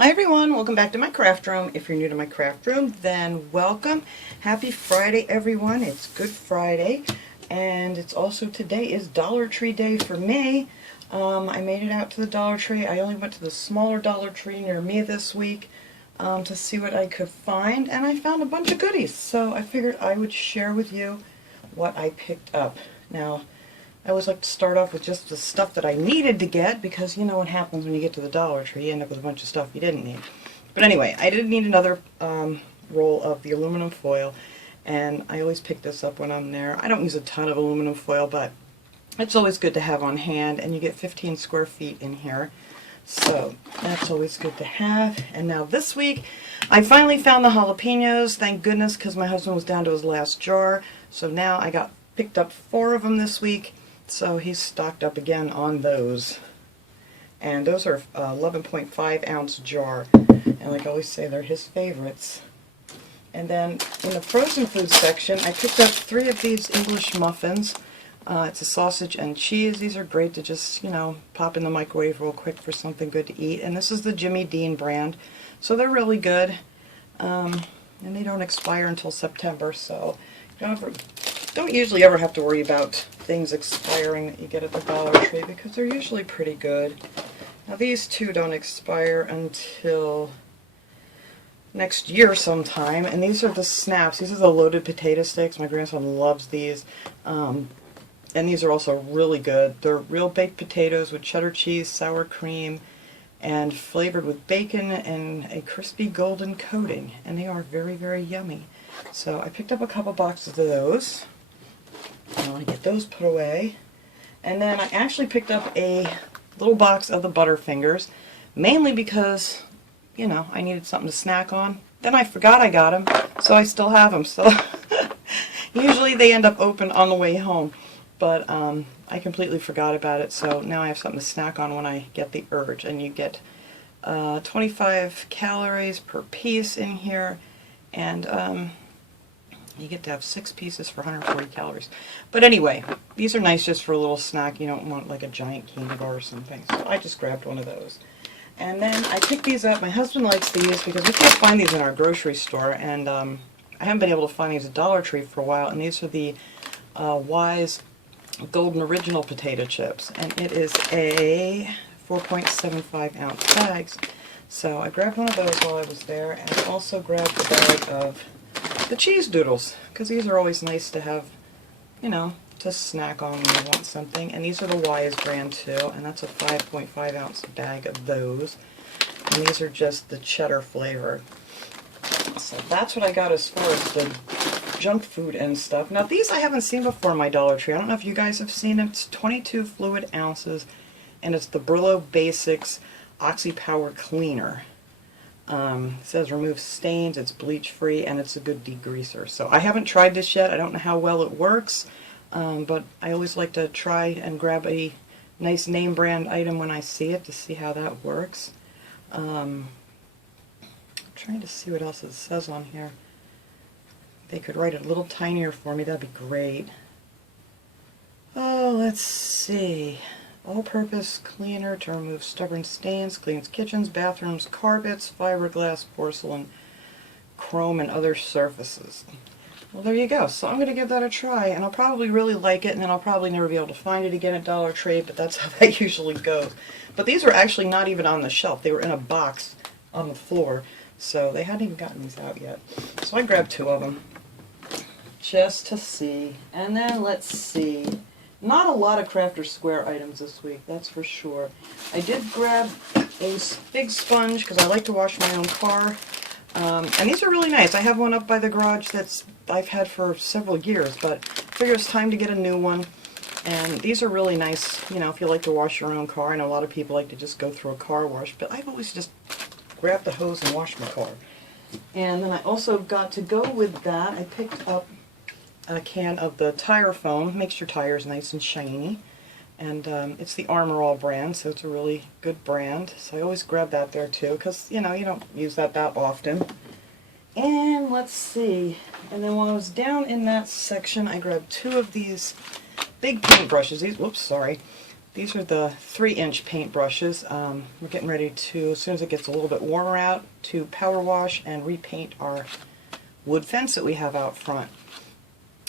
Hi everyone, welcome back to my craft room. If you're new to my craft room, then welcome. Happy Friday everyone. It's Good Friday, and it's also today is Dollar Tree Day for me. I made it out to the Dollar Tree. I only went to the smaller Dollar Tree near me this week to see what I could find, and I found a bunch of goodies. So I figured I would share with you what I picked up. Now, I always like to start off with just the stuff that I needed to get, because you know what happens when you get to the Dollar Tree, you end up with a bunch of stuff you didn't need. But anyway, I did need another roll of the aluminum foil, and I always pick this up when I'm there. I don't use a ton of aluminum foil, but it's always good to have on hand, and you get 15 square feet in here. So that's always good to have. And now this week, I finally found the jalapenos, thank goodness, because my husband was down to his last jar. So now I picked up 4 of them this week. So he's stocked up again on those. And those are 11.5 ounce jar. And like I always say, they're his favorites. And then in the frozen food section, I picked up 3 of these English muffins. It's a sausage and cheese. These are great to just, you know, pop in the microwave real quick for something good to eat. And this is the Jimmy Dean brand. So they're really good. And they don't expire until September, so you don't usually ever have to worry about things expiring that you get at the Dollar Tree, because they're usually pretty good. Now these 2 don't expire until next year sometime, and these are the snaps. These are the loaded potato sticks. My grandson loves these. And these are also really good. They're real baked potatoes with cheddar cheese, sour cream, and flavored with bacon and a crispy golden coating. And they are very, very yummy. So I picked up a couple boxes of those. I want to get those put away. And then I actually picked up a little box of the Butterfingers, mainly because, you know, I needed something to snack on. Then I forgot I got them, so I still have them. So usually they end up open on the way home, but I completely forgot about it, so now I have something to snack on when I get the urge. And you get 25 calories per piece in here, and you get to have 6 pieces for 140 calories. But anyway, these are nice just for a little snack. You don't want like a giant candy bar or something. So I just grabbed one of those. And then I picked these up. My husband likes these because we can't find these in our grocery store. And I haven't been able to find these at Dollar Tree for a while. And these are the Wise Golden Original Potato Chips. And it is a 4.75 ounce bags. So I grabbed one of those while I was there. And I also grabbed a bag of the cheese doodles, because these are always nice to have, you know, to snack on when you want something. And these are the Wise brand too, and that's a 5.5 ounce bag of those. And these are just the cheddar flavor. So that's what I got as far as the junk food and stuff. Now these I haven't seen before in my Dollar Tree. I don't know if you guys have seen it. It's 22 fluid ounces, and it's the Brillo Basics Oxy Power Cleaner. It says remove stains, it's bleach free, and it's a good degreaser. So I haven't tried this yet. I don't know how well it works, but I always like to try and grab a nice name brand item when I see it to see how that works. I'm trying to see what else it says on here. They could write it a little tinier for me, that'd be great. Oh, let's see. All-purpose cleaner to remove stubborn stains, cleans kitchens, bathrooms, carpets, fiberglass, porcelain, chrome, and other surfaces. Well, there you go. So I'm going to give that a try, and I'll probably really like it, and then I'll probably never be able to find it again at Dollar Tree, but that's how that usually goes. But these were actually not even on the shelf. They were in a box on the floor, so they hadn't even gotten these out yet. So I grabbed 2 of them just to see. And then let's see. Not a lot of Crafter Square items this week, that's for sure. I did grab a big sponge because I like to wash my own car. And these are really nice. I have one up by the garage that's I've had for several years, but I figure it's time to get a new one. And these are really nice, you know, if you like to wash your own car. I know a lot of people like to just go through a car wash, but I've always just grabbed the hose and washed my car. And then I also got to go with that. I picked up a can of the tire foam. Makes your tires nice and shiny, and it's the Armor All brand, so it's a really good brand. So I always grab that there too, because you know you don't use that often. And let's see. And then while I was down in that section, I grabbed 2 of these big paintbrushes. These, whoops, sorry. These are the 3-inch paint brushes. We're getting ready to, as soon as it gets a little bit warmer out, to power wash and repaint our wood fence that we have out front.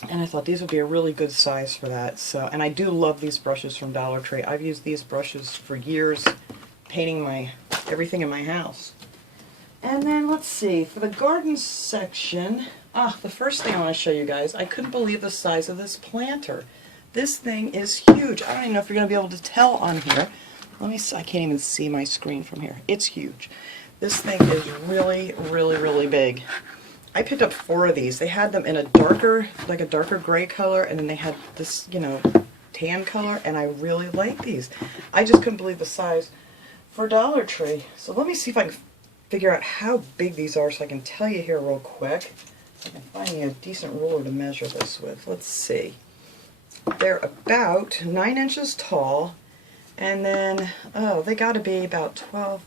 And I thought these would be a really good size for that. So, and I do love these brushes from Dollar Tree. I've used these brushes for years, painting everything in my house. And then let's see, for the garden section, the first thing I want to show you guys, I couldn't believe the size of this planter. This thing is huge. I don't even know if you're going to be able to tell on here. Let me see, I can't even see my screen from here. It's huge. This thing is really, really, really big. I picked up 4 of these. They had them in a darker, like a darker gray color, and then they had this, you know, tan color, and I really like these. I just couldn't believe the size for Dollar Tree. So let me see if I can figure out how big these are so I can tell you here real quick. I can find me a decent ruler to measure this with. Let's see. They're about 9 inches tall, and then, they got to be about 12,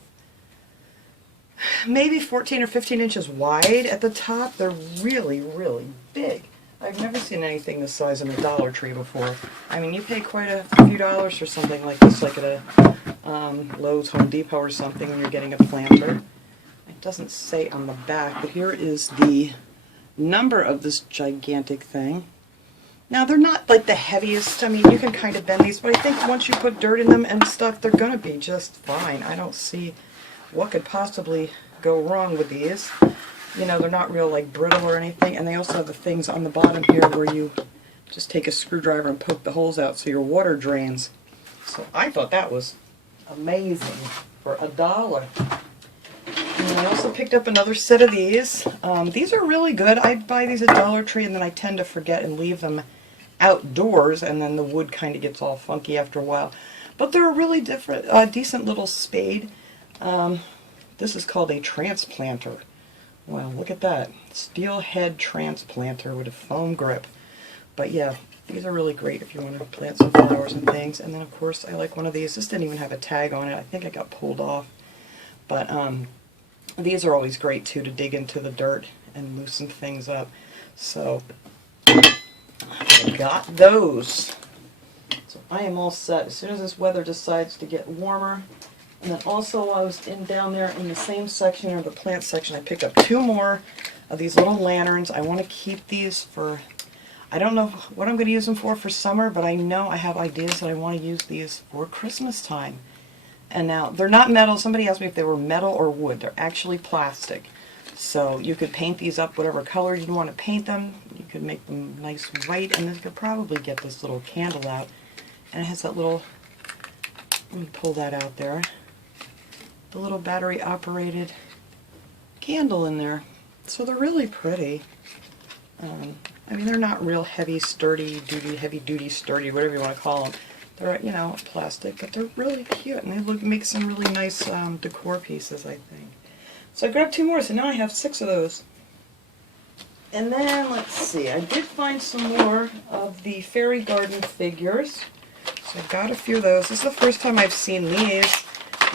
maybe 14 or 15 inches wide at the top. They're really, really big. I've never seen anything this size in a Dollar Tree before. I mean, you pay quite a few dollars for something like this, like at a Lowe's, Home Depot or something when you're getting a planter. It doesn't say on the back, but here is the number of this gigantic thing. Now, they're not like the heaviest. I mean, you can kind of bend these, but I think once you put dirt in them and stuff, they're going to be just fine. I don't see what could possibly go wrong with these. You know, they're not real like brittle or anything, and they also have the things on the bottom here where you just take a screwdriver and poke the holes out so your water drains. So I thought that was amazing for $1. And I also picked up another set of these. These are really good. I buy these at Dollar Tree and then I tend to forget and leave them outdoors, and then the wood kind of gets all funky after a while. But they're a really decent little spade. This is called a transplanter. Wow, look at that. Steel head transplanter with a foam grip. But yeah, these are really great if you want to plant some flowers and things. And then of course I like one of these. This didn't even have a tag on it. I think I got pulled off. But these are always great too, to dig into the dirt and loosen things up. So I got those. So I am all set. As soon as this weather decides to get warmer. And then also while I was down there in the same section, or the plant section, I picked up 2 more of these little lanterns. I want to keep these for, I don't know what I'm going to use them for summer, but I know I have ideas that I want to use these for Christmas time. And now, they're not metal. Somebody asked me if they were metal or wood. They're actually plastic. So you could paint these up whatever color you want to paint them. You could make them nice white, and you could probably get this little candle out. And it has that little, let me pull that out there, the little battery operated candle in there. So they're really pretty. I mean, they're not real heavy, sturdy, heavy duty, sturdy, whatever you want to call them. They're, you know, plastic, but they're really cute, and they make some really nice decor pieces, I think. So I grabbed 2 more, so now I have 6 of those. And then, let's see, I did find some more of the fairy garden figures. So I got a few of those. This is the first time I've seen these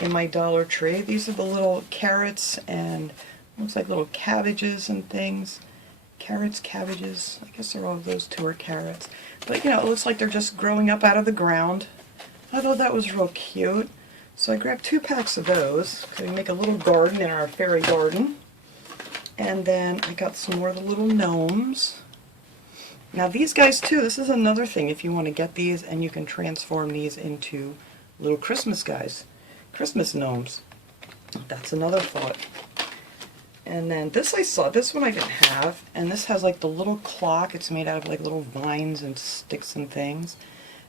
in my Dollar Tree. These are the little carrots and looks like little cabbages and things. Carrots, cabbages, I guess they're all, those 2 are carrots. But you know, it looks like they're just growing up out of the ground. I thought that was real cute. So I grabbed 2 packs of those, so we can make a little garden in our fairy garden. And then I got some more of the little gnomes. Now these guys too, this is another thing if you want to get these, and you can transform these into little Christmas guys. Christmas gnomes. That's another thought. And then this I saw, this one I didn't have, and this has like the little clock. It's made out of like little vines and sticks and things.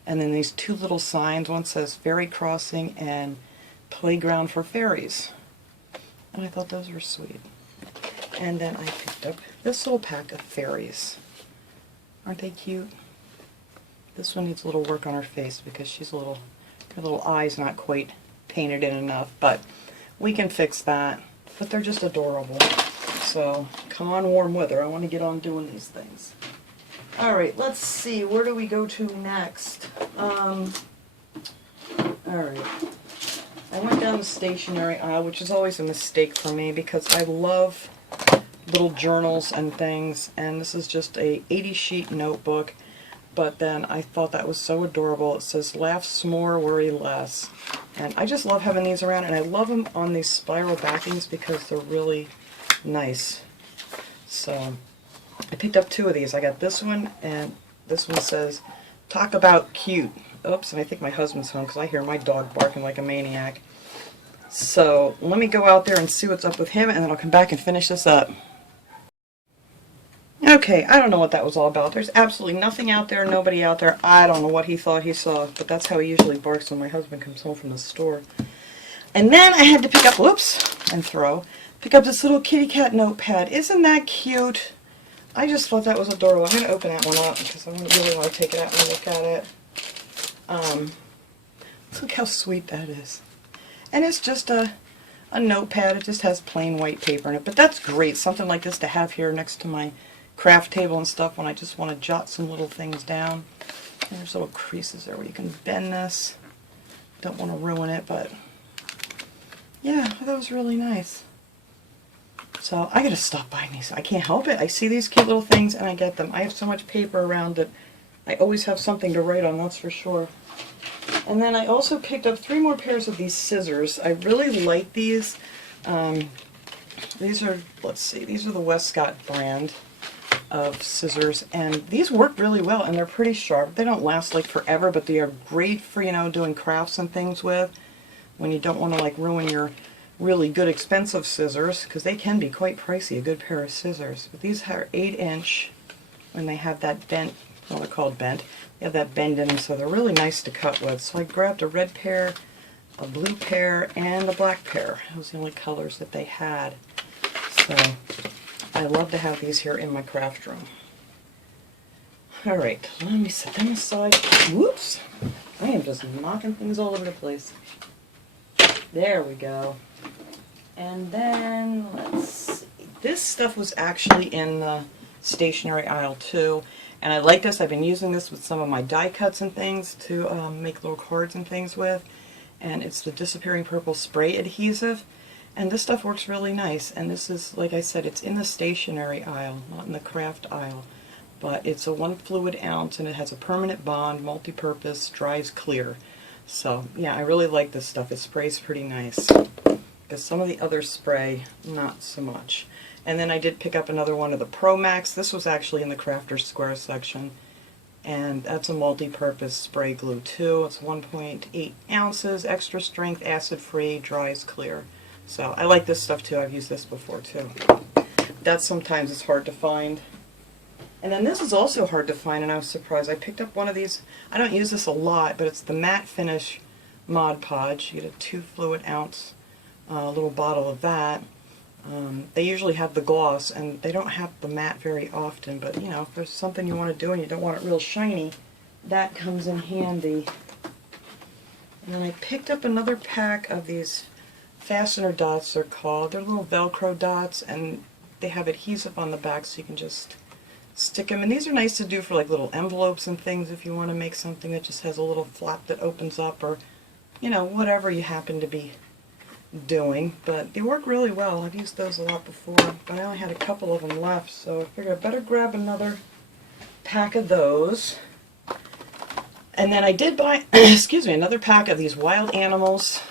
And then these 2 little signs, one says Fairy Crossing and Playground for Fairies. And I thought those were sweet. And then I picked up this little pack of fairies. Aren't they cute? This one needs a little work on her face because she's a little, her little eye's not quite painted in enough, but we can fix that. But they're just adorable. So, come on warm weather. I want to get on doing these things. Alright, let's see. Where do we go to next? Alright. I went down the stationery aisle, which is always a mistake for me because I love little journals and things. And this is just a 80-sheet notebook. but then I thought that was so adorable. It says, laugh s'more, worry less. And I just love having these around, and I love them on these spiral backings because they're really nice. So I picked up 2 of these. I got this one, and this one says, talk about cute. Oops, and I think my husband's home because I hear my dog barking like a maniac. So let me go out there and see what's up with him, and then I'll come back and finish this up. Okay, I don't know what that was all about. There's absolutely nothing out there, nobody out there. I don't know what he thought he saw, but that's how he usually barks when my husband comes home from the store. And then I had to pick up, whoops, and pick up this little kitty cat notepad. Isn't that cute? I just thought that was adorable. I'm going to open that one up because I really want to take it out and look at it. Look how sweet that is. And it's just a notepad. It just has plain white paper in it. But that's great. Something like this to have here next to my craft table and stuff when I just want to jot some little things down. And there's little creases there where you can bend this. Don't want to ruin it, but yeah, that was really nice. So I gotta stop buying these. I can't help it. I see these cute little things and I get them. I have so much paper around that I always have something to write on, that's for sure. And then I also picked up 3 more pairs of these scissors. I really like these. These are, let's see, these are the Westcott brand of scissors, and these work really well, and they're pretty sharp. They don't last like forever, but they are great for, you know, doing crafts and things with when you don't want to like ruin your really good expensive scissors, because they can be quite pricey, a good pair of scissors. But these are 8-inch, and they have that bent, well, they're called bent. They have that bend in them, so they're really nice to cut with. So I grabbed a red pair, a blue pair, and a black pair. Those are the only colors that they had. So I love to have these here in my craft room. Alright, let me set them aside. Whoops! I am just knocking things all over the place. There we go. And then, let's see. This stuff was actually in the stationery aisle too. And I like this. I've been using this with some of my die cuts and things to make little cards and things with. And it's the Disappearing Purple Spray Adhesive. And this stuff works really nice. And this is, like I said, it's in the stationery aisle, not in the craft aisle. But it's a 1 fluid ounce, and it has a permanent bond, multi-purpose, dries clear. So, yeah, I really like this stuff. It sprays pretty nice. Because some of the other spray, not so much. And then I did pick up another one of the Pro Max. This was actually in the Crafter's Square section. And that's a multi-purpose spray glue too. It's 1.8 ounces, extra strength, acid-free, dries clear. So I like this stuff too. I've used this before too. That sometimes it's hard to find. And then this is also hard to find, and I was surprised. I picked up one of these. I don't use this a lot, but it's the Matte Finish Mod Podge. You get a 2 fluid ounce little bottle of that. They usually have the gloss, and they don't have the matte very often, but you know, if there's something you want to do and you don't want it real shiny, that comes in handy. And then I picked up another pack of these fastener dots, they're called. They're little Velcro dots, and they have adhesive on the back so you can just stick them. And these are nice to do for like little envelopes and things if you want to make something that just has a little flap that opens up, or you know, whatever you happen to be doing. But they work really well. I've used those a lot before, but I only had a couple of them left, so I figured I'd better grab another pack of those. And then I did buy excuse me, another pack of these wild animals.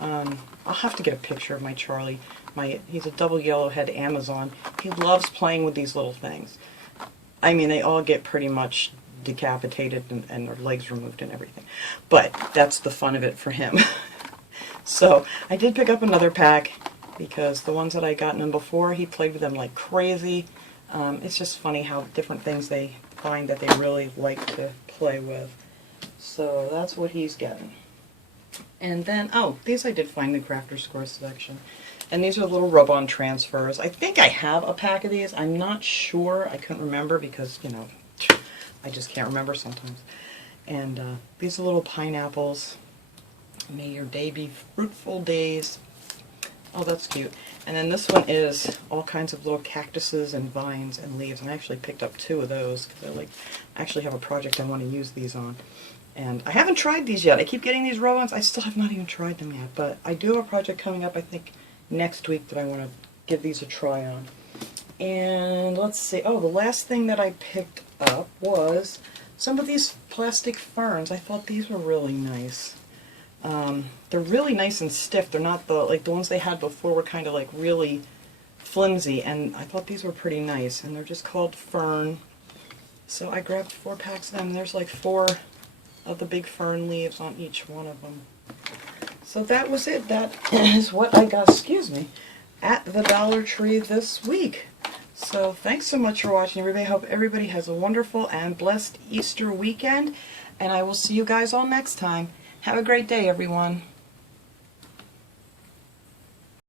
I'll have to get a picture of my Charlie. He's a double yellowhead Amazon. He loves playing with these little things. I mean, they all get pretty much decapitated and their legs removed and everything. But that's the fun of it for him. So I did pick up another pack because the ones that I gotten him before, he played with them like crazy. It's just funny how different things they find that they really like to play with. So that's what he's getting. And then, oh, these I did find in the Crafter's Square section. And these are little rub-on transfers. I think I have a pack of these. I'm not sure. I couldn't remember because, you know, I just can't remember sometimes. And these are little pineapples. May your day be fruitful days. Oh, that's cute. And then this one is all kinds of little cactuses and vines and leaves. And I actually picked up 2 of those because I actually have a project I want to use these on. And I haven't tried these yet. I keep getting these rub-ons. I still have not even tried them yet. But I do have a project coming up, I think, next week that I want to give these a try on. And let's see. Oh, the last thing that I picked up was some of these plastic ferns. I thought these were really nice. They're really nice and stiff. They're not like the ones they had before were kind of like really flimsy, and I thought these were pretty nice, and they're just called fern. So I grabbed 4 packs of them. There's like 4 of the big fern leaves on each one of them. So that was it. That is what I got, excuse me, at the Dollar Tree this week. So thanks so much for watching, everybody. I hope everybody has a wonderful and blessed Easter weekend, and I will see you guys all next time. Have a great day, everyone.